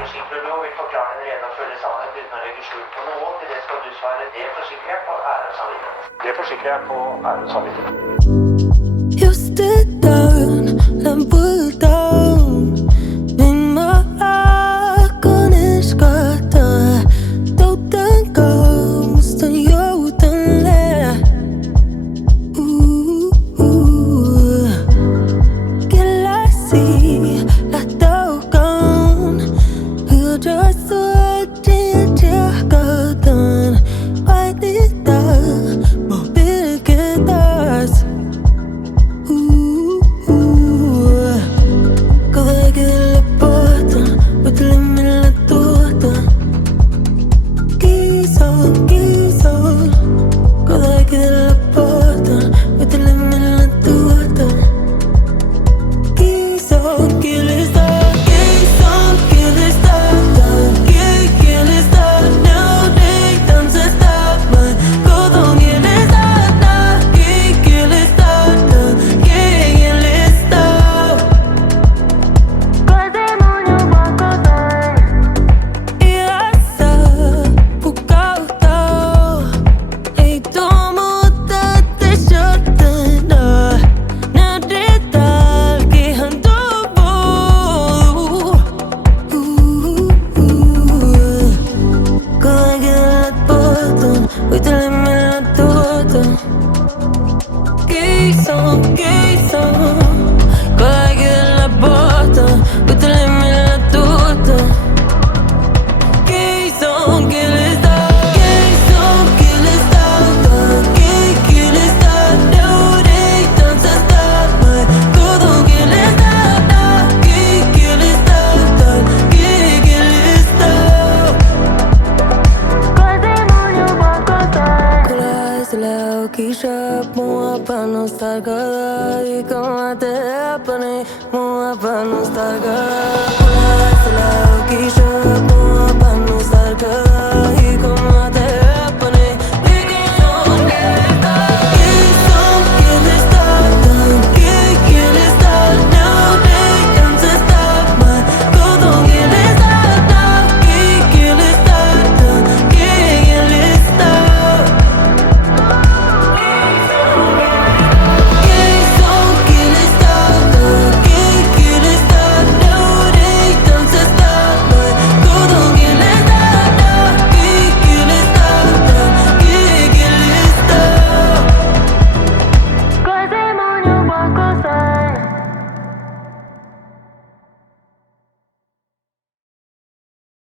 Forsikrer du og vil forklare den rene og fulle sannhet uten å legge skjul på noe, til det skal du svare. Det forsikrer jeg på ære og samvittighet. Det forsikrer jeg på ære og samvittighet. You stood down and